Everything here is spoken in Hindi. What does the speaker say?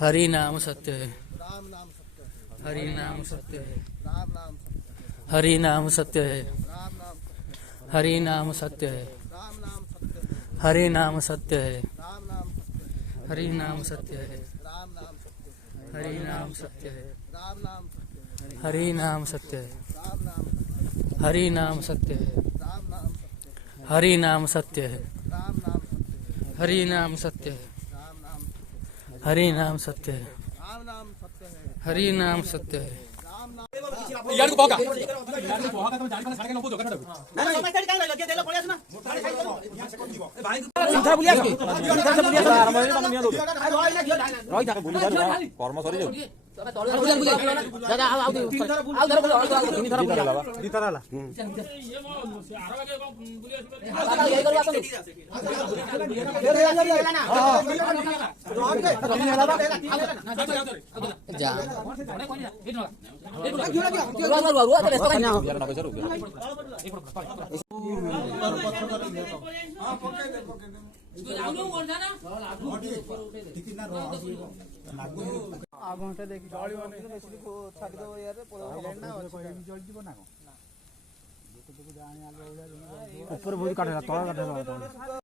हरि नाम सत्य है, हरि नाम सत्य है, हरि नाम सत्य है, हरि नाम सत्य है, हरि नाम सत्य है, हरि नाम सत्य है, हरि नाम सत्य है, हरि नाम सत्य है, हरि नाम सत्य है, हरि नाम सत्य है, हरि नाम सत्य है, हरि नाम सत्य है, हरि नाम सत्य है। यार को बोका यार को बोका तुम जान का सारे के नो पूछो करना नहीं समझते काहे लगे देला पड़े ना भाई सीधा बुलिया की सीधा से बुलिया आराम से तुम निया दो रोई था बुली कर्म सरी जाऊ दादा आओ धर बोलो तीन थरा ला दी थरा ला ये मो आरो के बुलिया यही करू आसो जा ऊपर बहुत काटेला तळ काटेला